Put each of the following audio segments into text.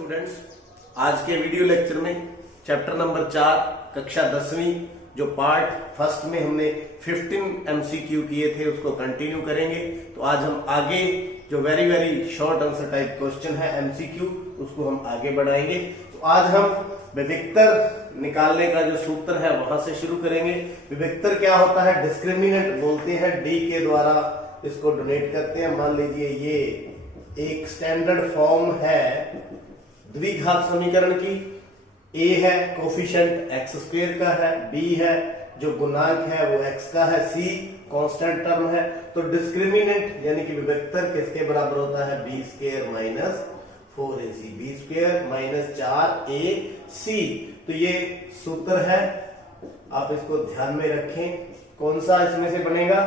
Students, आज के video lecture में चैप्टर नंबर 4 कक्षा 10वीं जो पार्ट फर्स्ट में हमने 15 एमसीक्यू किए थे उसको कंटिन्यू करेंगे। तो आज हम आगे जो very short answer type question है एमसीक्यू उसको हम आगे बढ़ाएंगे। तो आज हम विविक्तर निकालने का जो सूत्र है वहां से शुरू करेंगे। विविक्तर क्या होता है? डिस्क्रिमिनेंट बोलते हैं, डी के द्वारा इसको डोनेट करते हैं। मान लीजिए ये एक स्टैंडर्ड फॉर्म है द्विघात समीकरण की। ए है कोफिशिएंट एक्स स्क्वायर का है, बी है जो गुणांक है वो एक्स का है, सी कांस्टेंट टर्म है। तो डिस्क्रिमिनेंट यानी कि विविक्तर किसके बराबर होता है? B square minus 4ac, B square minus 4ac। तो ये सूत्र है, आप इसको ध्यान में रखें। कौन सा इसमें से बनेगा?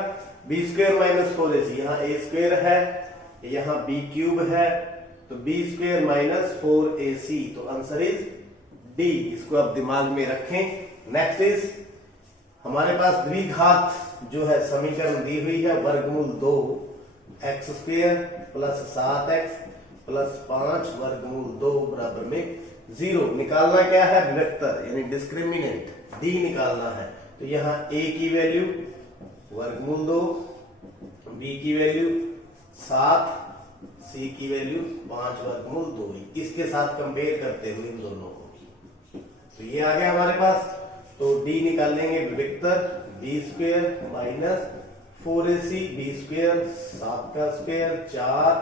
B square minus 4ac। यहाँ ए स्क्वायर है, यहाँ बी क्यूब है, तो बी स्क्वायर माइनस 4ac। तो आंसर इज डी। इसको आप दिमाग में रखें। नेक्स्ट इज हमारे पास द्विघात जो है समीकरण दी हुई है, वर्गमूल 2 x square plus 7x plus 5 वर्गमूल 2 बराबर में 0। निकालना क्या है? विविक्तर यानी डिस्क्रिमिनेंट, डी निकालना है। तो यहाँ a की वैल्यू वर्गमूल 2, b की वैल्यू 7, c की वैल्यू 5 वर्गमूल 2। इसके साथ कंपेयर करते हुए इन दोनों को, तो ये आ गया हमारे पास। तो d निकाल लेंगे विविक्तर, b square minus 4ac, B square 7 का स्क्वायर 4,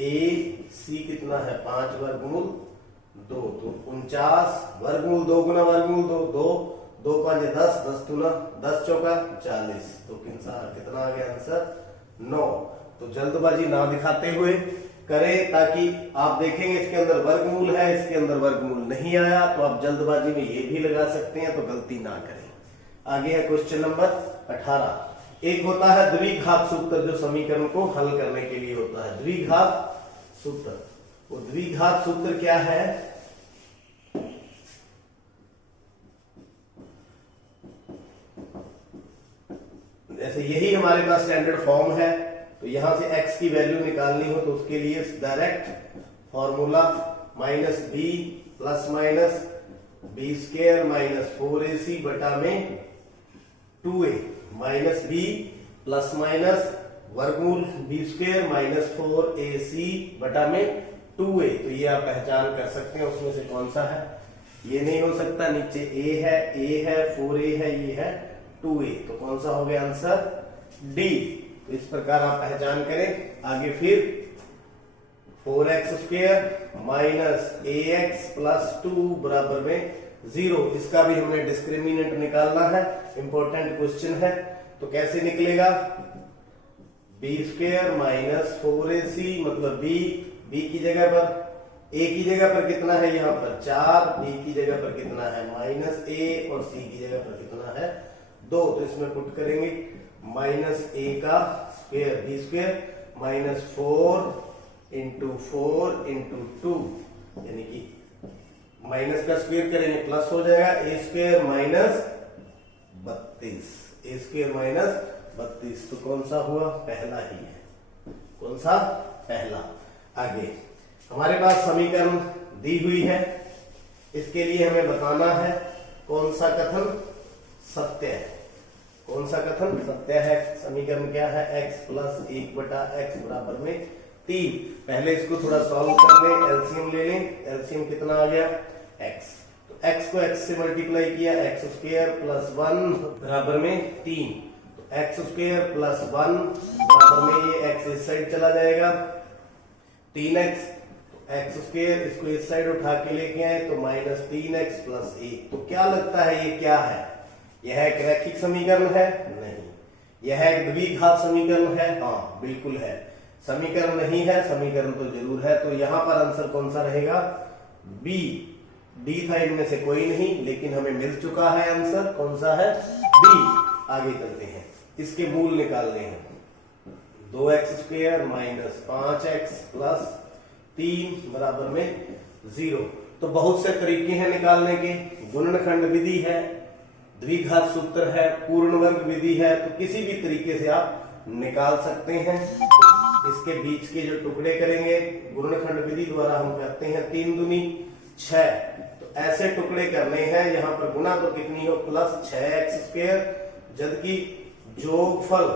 ac कितना है? 5 वर्गमूल 2, तो 49 वर्गमूल 2 गुना वर्गमूल 2, 2 5 10, 10 गुना 10 चौका 40। तो कितना आ गया आंसर? 9। तो जल्दबाजी ना दिखाते हुए करें, ताकि आप देखेंगे इसके अंदर वर्गमूल है, इसके अंदर वर्गमूल नहीं आया, तो आप जल्दबाजी में ये भी लगा सकते हैं, तो गलती ना करें। आगे है क्वेश्चन नंबर 18। एक होता है द्विघात सूत्र जो समीकरण को हल करने के लिए होता है। द्विघात सूत्र, वो द्विघात सूत्र क्या है? जैसे यही हमारे पास स्टैंडर्ड फॉर्म है, तो यहां से x की वैल्यू निकालनी हो तो उसके लिए direct formula minus B plus minus B square minus 4ac बटा में 2a minus B plus minus वर्गमूल बी स्क्वायर माइनस 4ac बटा में 2a। तो ये आप पहचान कर सकते हैं उसमें से कौन सा है। ये नहीं हो सकता, नीचे a है 4a है, ये है 2a। तो कौन सा हो गया आंसर? डी। तो इस प्रकार आप पहचान करें। आगे फिर 4x square minus ax plus 2 बराबर में 0। इसका भी हमें डिस्क्रिमिनेंट निकालना है, इंपॉर्टेंट क्वेश्चन है। तो कैसे निकलेगा? बी स्क्वायर माइनस 4ac मतलब b की जगह पर, a की जगह पर कितना है? यहाँ पर 4, b की जगह पर कितना है? माइनस a, और c की जगह पर कितना है? 2। तो इसमें पुट करेंगे माइनस a का square, B square minus 4 into 4 into 2, यानी कि माइनस का स्क्वायर करेंगे प्लस हो जाएगा a square minus 32, a square minus 32। तो कौन सा हुआ? पहला ही है। कौन सा? पहला। आगे हमारे पास समीकरण दी हुई है, इसके लिए हमें बताना है कौन सा कथन सत्य है। कौन सा कथन सत्य है? समीकरण क्या है? x प्लस 1 बटा x बराबर में 3। पहले इसको थोड़ा सॉल्व कर लें, एलसीएम ले लें। एलसीएम कितना आ गया? x। तो x को x से मल्टीप्लाई किया, x स्क्वायर प्लस 1 बराबर में 3। तो x स्क्वायर प्लस 1 बराबर में ये x इस साइड चला जाएगा 3x, x स्क्वायर इसको इस साइड उठा के लेके आए तो माइनस 3x प्लस 1। तो क्या लगता है ये क्या है? यह एक रैखिक समीकरण है? नहीं। यह एक द्विघात समीकरण है? हाँ बिल्कुल है। समीकरण नहीं है? समीकरण तो जरूर है। तो यहां पर आंसर कौन सा रहेगा? बी। डी था इनमें से कोई नहीं, लेकिन हमें मिल चुका है आंसर। कौन सा है? बी। आगे चलते हैं, इसके मूल निकालने हैं। 2x square minus 5x plus 3 बराबर में 0। तो बहुत से तरीके हैं निकालने के। गुणनखंड विधि है, द्विघात सूत्र है, पूर्ण वर्ग विधि है, तो किसी भी तरीके से आप निकाल सकते हैं। इसके बीच के जो टुकड़े करेंगे गुणनखंड विधि द्वारा हम करते हैं 3 दूनी 6। तो ऐसे टुकड़े करने हैं, यहाँ पर गुना तो कितनी हो प्लस 6x², जबकि जोगफल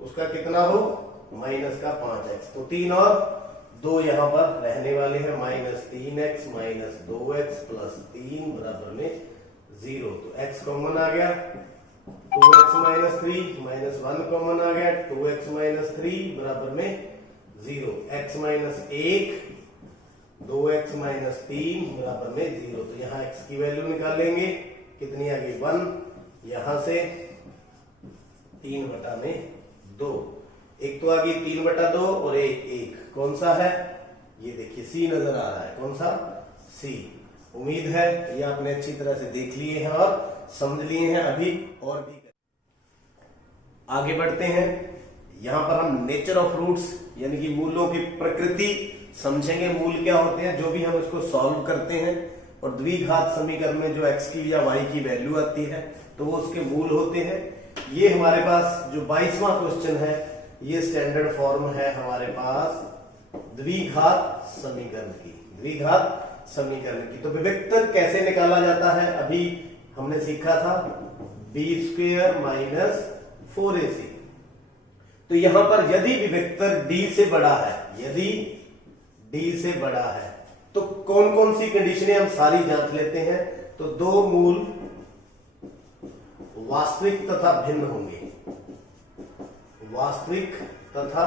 उसका कितना हो माइनस का 5x। तो 3 और 2 यहाँ पर रहने वाले हैं, -3x माइनस 2x प्लस 3 बराबर में 0। तो x कॉमन आ गया, 2x माइनस 3 माइनस 1 कॉमन आ गया, 2x माइनस 3 बराबर में 0। x माइनस 1 2x माइनस 3 बराबर में 0। तो यहाँ x की वैल्यू निकालेंगे, कितनी आ गई 1, यहां से 3/2। एक तो आ गई 3/2 और एक 1, कौन सा है ये देखिए C नजर आ रहा है, कौन सा C। उम्मीद है ये आपने अच्छी तरह से देख लिए हैं और समझ लिए हैं। अभी और भी आगे बढ़ते हैं, यहां पर हम नेचर ऑफ रूट्स यानी कि मूलों की प्रकृति समझेंगे। मूल क्या होते हैं, जो भी हम इसको सॉल्व करते हैं और द्विघात समीकरण में जो x की या y की वैल्यू आती है तो वो उसके मूल होते हैं। ये हमारे पास जो 22वां क्वेश्चन है, ये स्टैंडर्ड फॉर्म है हमारे पास द्विघात समीकरण की, द्विघात समीकरण की। तो विभक्तर कैसे निकाला जाता है अभी हमने सीखा था, b² माइनस 4ac। तो यहां पर यदि विभक्तर d से बड़ा है, यदि d से बड़ा है तो कौन कौन सी कंडीशनें हम सारी जांच लेते हैं। तो 2 मूल वास्तविक तथा भिन्न होंगे, वास्तविक तथा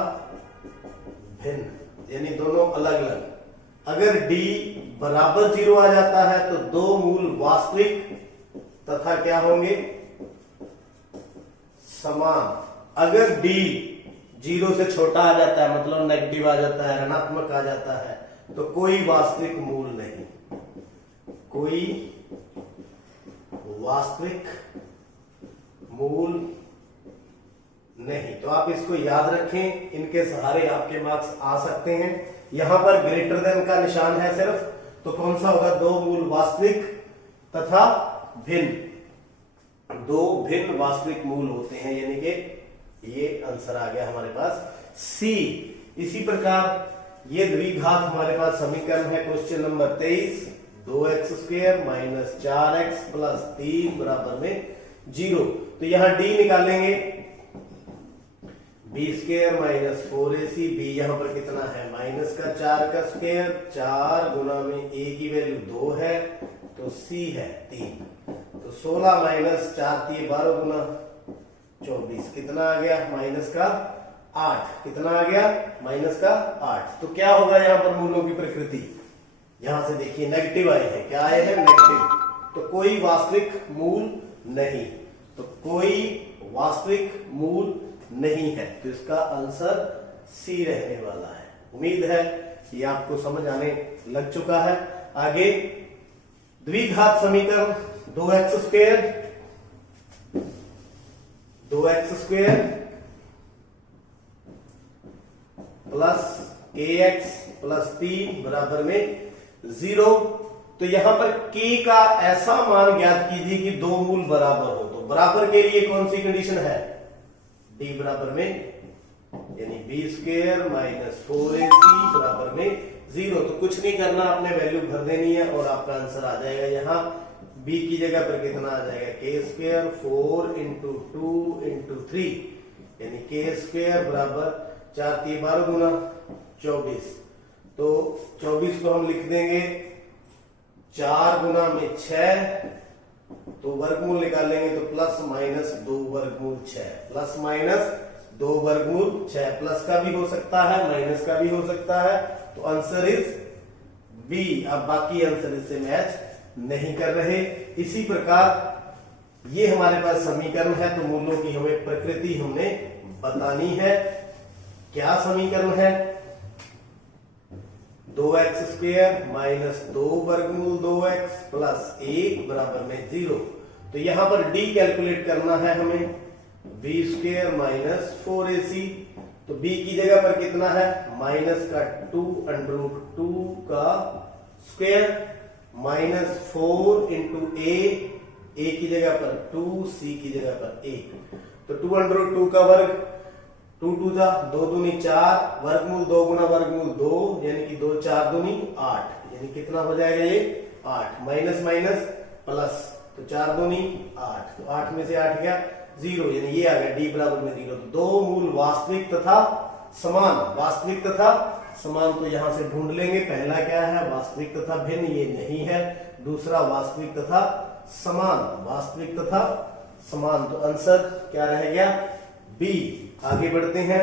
भिन्न यानी दोनों अलग अलग। अगर d बराबर 0 आ जाता है तो 2 मूल वास्तविक तथा क्या होंगे समान। अगर d 0 से छोटा आ जाता है, मतलब नेगेटिव आ जाता है, ऋणात्मक आ जाता है, तो कोई वास्तविक मूल नहीं, कोई वास्तविक मूल नहीं। तो आप इसको याद रखें, इनके सहारे आपके मार्क्स आ सकते हैं। यहां पर ग्रेटर देन का निशान है सिर्फ, तो कौन सा होगा 2 मूल वास्तविक तथा भिन्न, 2 भिन्न वास्तविक मूल होते हैं, यानी कि ये आंसर आ गया हमारे पास C। इसी प्रकार ये द्विघात हमारे पास समीकरण है question number 23, 2x² minus 4x plus 3 बराबर में 0। तो यहां d निकालेंगे, b² माइनस 4ac, b यहां पर कितना है माइनस का 4 का स्क्वायर, 4 गुना में a की वैल्यू 2 है तो c है 3। तो 16 माइनस 4 3 12 गुना 24, कितना आ गया माइनस का 8, कितना आ गया माइनस का 8। तो क्या होगा यहां पर मूलों की प्रकृति, यहां से देखिए नेगेटिव आए हैं, क्या आए हैं नेगेटिव, तो कोई वास्तविक मूल नहीं, तो कोई वास्तविक मूल नहीं है। तो इसका आंसर C रहने वाला है। उम्मीद है ये आपको समझ आने लग चुका है। आगे द्विघात समीकरण 2x² प्लस kx प्लस 3 बराबर में 0। तो यहां पर k का ऐसा मान ज्ञात कीजिए कि 2 मूल बराबर हो। तो बराबर के लिए कौन सी कंडीशन है, d बराबर में यानी b² माइनस 4ac बराबर में 0। तो कुछ नहीं करना, आपने वैल्यू भर देनी है और आपका आंसर आ जाएगा। यहां b की जगह पर कितना आ जाएगा k² 4 इंटू 2 इंटू 3 यानी k² बराबर 4 3 12 गुना 24। तो 24 को हम लिख देंगे 4 गुना में 6, तो वर्गमूल निकालेंगे तो प्लस माइनस 2 वर्गमूल 6, प्लस माइनस 2 वर्गमूल 6, प्लस का भी हो सकता है माइनस का भी हो सकता है। तो आंसर इज बी। अब बाकी आंसर इससे मैच नहीं कर रहे। इसी प्रकार ये हमारे पास समीकरण है, तो मूलों की हमें प्रकृति हमने बतानी है। क्या समीकरण है, 2x² माइनस 2 वर्गमूल 2x प्लस 1 बराबर में 0। तो यहां पर d कैलकुलेट करना है हमें, b² माइनस 4ac। तो b की जगह पर कितना है माइनस का 2 अंडर 2 का स्क्वायर माइनस 4 इंटू a की जगह पर 2, c की जगह पर 1। तो 2 अंडर 2 का वर्ग 2 2 जा 2 दूनी 4, वर्गमूल 2 गुना वर्गमूल 2, यानी कि 2 4 दूनी 8, यानी कितना हो जाएगा ये 8, माइनस माइनस प्लस, तो 4 दूनी 8, तो 8 में से 8 गया 0, यानी ये आ गया d बराबर में 0। तो दो मूल वास्तविक तथा समान, वास्तविक तथा समान, तो यहां से ढूंढ लेंगे। पहला क्या है, वास्तविक तथा भिन्न, ये नहीं है। दूसरा वास्तविक तथा समान, वास्तविक तथा समान, तो आंसर क्या रह गया बी। आगे बढ़ते हैं।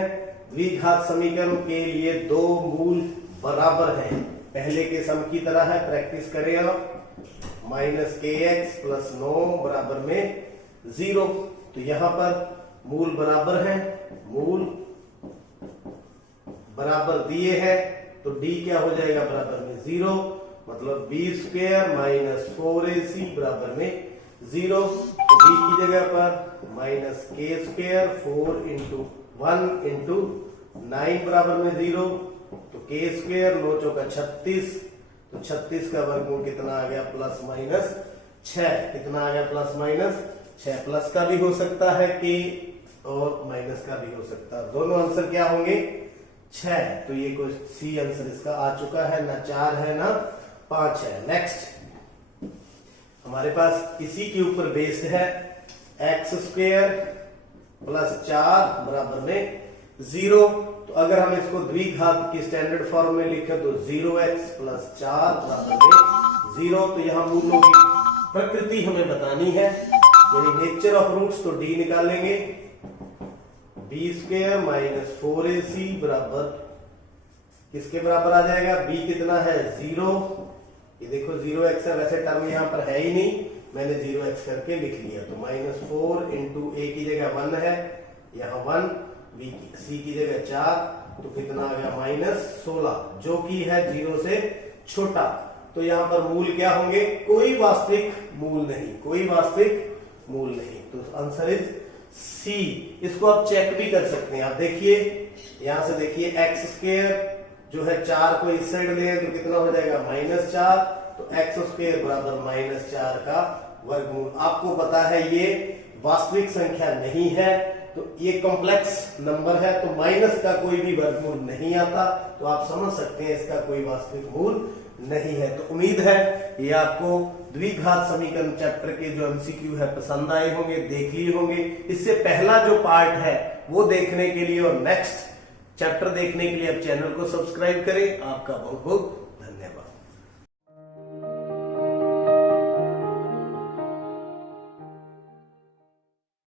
द्विघात समीकरण के लिए दो मूल बराबर हैं, पहले के सम की तरह है, प्रैक्टिस करें आप। माइनस के एक्स प्लस 9 बराबर में 0, तो यहां पर मूल बराबर हैं, मूल बराबर दिए हैं, तो d क्या हो जाएगा बराबर में 0, मतलब b स्क्वायर माइनस 4ac बराबर में 0। तो b की जगह पर माइनस के स्क्वायर 4 इंटू 1 इंटू 9 बराबर में 0, तो के स्क्वायर 9 चौका 36, तो 36 का वर्गमूल कितना आ गया प्लस माइनस 6, कितना आ गया प्लस माइनस 6। प्लस का भी हो सकता है के और माइनस का भी हो सकता है, दोनों आंसर क्या होंगे 6, तो ये कोई सी आंसर इसका आ चुका है, ना 4 है ना 5 है। नेक्स्ट हमारे पास इसी के ऊपर बेस्ड है एक्स स्क्वायर प्लस 4 बराबर में 0। तो अगर हम इसको द्विघात की स्टैंडर्ड फॉर्म में लिखें तो 0x प्लस 4 बराबर में 0। तो यहां मूलों की प्रकृति हमें बतानी है, यानी नेचर ऑफ रूट्स, तो d निकालेंगे, बी स्क्वायर माइनस 4ac बराबर किसके बराबर आ जाएगा, b कितना है 0, ये देखो 0x है, वैसे टर्म यहां पर है ही नहीं, मैंने 0x करके लिख लिया, तो माइनस 4 इंटू a की जगह 1 है, यहाँ 1, c की जगह 4, तो कितना आ गया माइनस 16, जो कि है 0 से छोटा। तो यहां पर मूल क्या होंगे, कोई वास्तविक मूल नहीं, कोई वास्तविक मूल नहीं, तो आंसर इज सी। इसको आप चेक भी कर सकते हैं, आप देखिए यहां से देखिए एक्स स्क्वायर जो है 4 को इस साइड ले तो कितना हो जाएगा माइनस 4, तो एक्स स्क्वायर बराबर माइनस 4 का वर्गमूल। आपको पता है ये वास्तविक संख्या नहीं है, तो ये कॉम्प्लेक्स नंबर है, तो माइनस का कोई भी वर्गमूल नहीं आता, तो आप समझ सकते हैं इसका कोई वास्तविक मूल नहीं है। तो उम्मीद है ये आपको द्विघात समीकरण चैप्टर के जो एमसीक्यू है पसंद आए होंगे, देख लिए होंगे। इससे पहला जो पार्ट है वो देखने के लिए और नेक्स्ट चैप्टर देखने के लिए आप चैनल को सब्सक्राइब करें। आपका बहुत बहुत